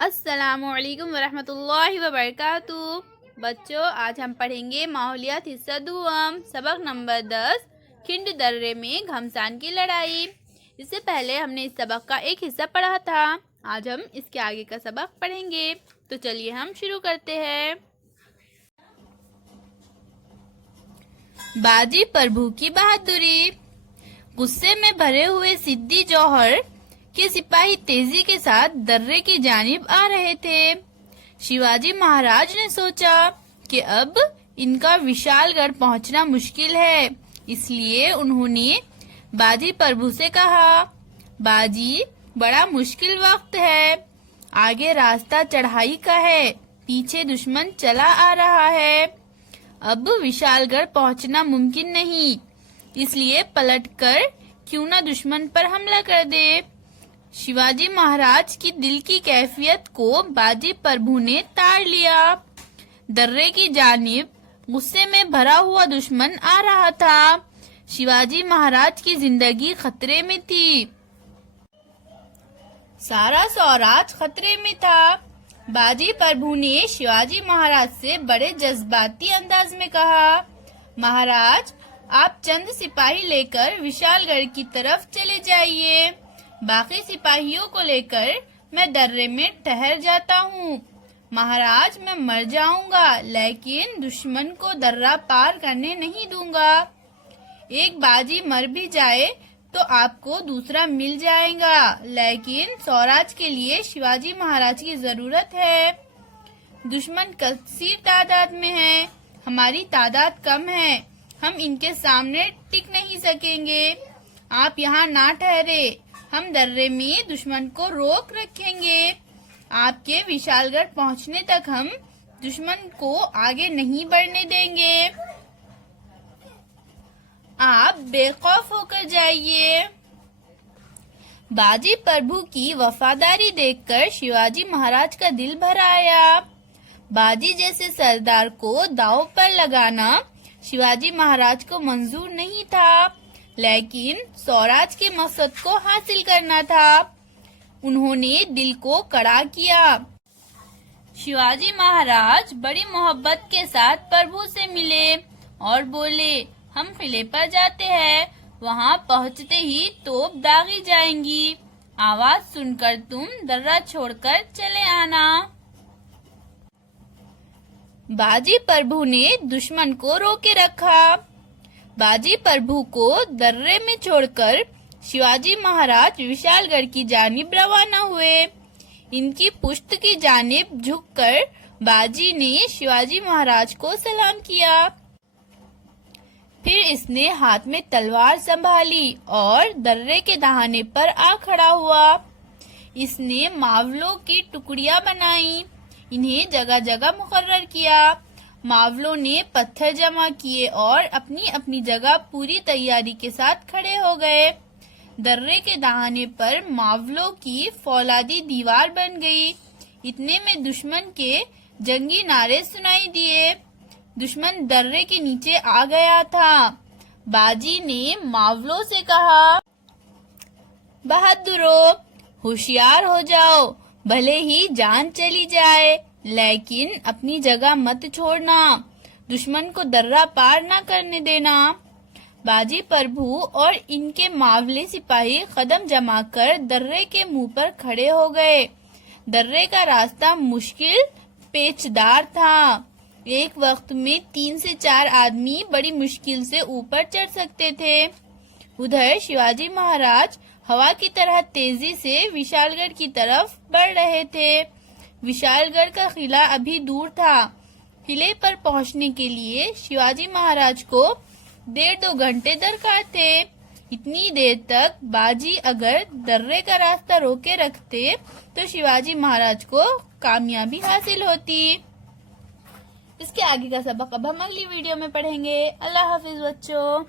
अस्सलामुअलैकुम वरहमतुल्लाहि वबरकातुहू। बच्चों, आज हम पढ़ेंगे माहौलियात हिस्सा दुआम सबक नंबर 10 खिंड दर्रे में घमसान की लड़ाई। इससे पहले हमने इस सबक का एक हिस्सा पढ़ा था। आज हम इसके आगे का सबक पढ़ेंगे। तो चलिए हम शुरू करते हैं। बाजी प्रभु की बहादुरी। गुस्से में भरे हुए सिद्दी जौहर के सिपाही तेजी के साथ दर्रे की जानिब आ रहे थे। शिवाजी महाराज ने सोचा कि अब इनका विशालगढ़ पहुंचना मुश्किल है, इसलिए उन्होंने बाजी प्रभु से कहा, बाजी, बड़ा मुश्किल वक्त है। आगे रास्ता चढ़ाई का है, पीछे दुश्मन चला आ रहा है। अब विशालगढ़ पहुंचना मुमकिन नहीं, इसलिए पलटकर क्यों न दुश्मन पर हमला कर दे। शिवाजी महाराज की दिल की कैफियत को बाजी प्रभु ने ताड़ लिया। दर्रे की जानिब गुस्से में भरा हुआ दुश्मन आ रहा था। शिवाजी महाराज की जिंदगी खतरे में थी। सारा स्वराज खतरे में था। बाजी प्रभु ने शिवाजी महाराज से बड़े जज्बाती अंदाज में कहा, महाराज, आप चंद सिपाही लेकर विशालगढ़ की तरफ चले जाइए। बाकी सिपाहियों को लेकर मैं दर्रे में ठहर जाता हूँ। महाराज, मैं मर जाऊंगा, लेकिन दुश्मन को दर्रा पार करने नहीं दूंगा। एक बाजी मर भी जाए तो आपको दूसरा मिल जाएगा, लेकिन स्वराज के लिए शिवाजी महाराज की जरूरत है। दुश्मन कसीर तादाद में है, हमारी तादाद कम है, हम इनके सामने टिक नहीं सकेंगे। आप यहाँ ना ठहरे, हम दर्रे में दुश्मन को रोक रखेंगे। आपके विशालगढ़ पहुँचने तक हम दुश्मन को आगे नहीं बढ़ने देंगे। आप बेखौफ होकर जाइए। बाजी प्रभु की वफादारी देखकर शिवाजी महाराज का दिल भर आया। बाजी जैसे सरदार को दांव पर लगाना शिवाजी महाराज को मंजूर नहीं था, लेकिन स्वराज के मकसद को हासिल करना था। उन्होंने दिल को कड़ा किया। शिवाजी महाराज बड़ी मोहब्बत के साथ प्रभु से मिले और बोले, हम किले पर जाते हैं, वहाँ पहुँचते ही तोप दागी जाएंगी। आवाज सुनकर तुम दर्रा छोड़कर चले आना। बाजी प्रभु ने दुश्मन को रोके रखा। बाजी प्रभु को दर्रे में छोड़कर शिवाजी महाराज विशालगढ़ की जानिब रवाना हुए। इनकी पुश्त की जानिब झुककर बाजी ने शिवाजी महाराज को सलाम किया। फिर इसने हाथ में तलवार संभाली और दर्रे के दहाने पर आ खड़ा हुआ। इसने मावलों की टुकड़ियां बनाई, इन्हें जगह जगह मुकर्रर किया। मावलों ने पत्थर जमा किए और अपनी अपनी जगह पूरी तैयारी के साथ खड़े हो गए। दर्रे के दहाने पर मावलों की फौलादी दीवार बन गई। इतने में दुश्मन के जंगी नारे सुनाई दिए। दुश्मन दर्रे के नीचे आ गया था। बाजी ने मावलों से कहा, बहादुरों, होशियार हो जाओ, भले ही जान चली जाए, लेकिन अपनी जगह मत छोड़ना, दुश्मन को दर्रा पार न करने देना। बाजी प्रभु और इनके मावले सिपाही कदम जमाकर दर्रे के मुंह पर खड़े हो गए। दर्रे का रास्ता मुश्किल पेचदार था। एक वक्त में 3 से 4 आदमी बड़ी मुश्किल से ऊपर चढ़ सकते थे। उधर शिवाजी महाराज हवा की तरह तेजी से विशालगढ़ की तरफ बढ़ रहे थे। विशालगढ़ का किला अभी दूर था। किले पर पहुंचने के लिए शिवाजी महाराज को 1.5-2 घंटे दरकार थे। इतनी देर तक बाजी अगर दर्रे का रास्ता रोके रखते तो शिवाजी महाराज को कामयाबी हासिल होती। इसके आगे का सबक अब हम अगली वीडियो में पढ़ेंगे। अल्लाह हाफिज बच्चों।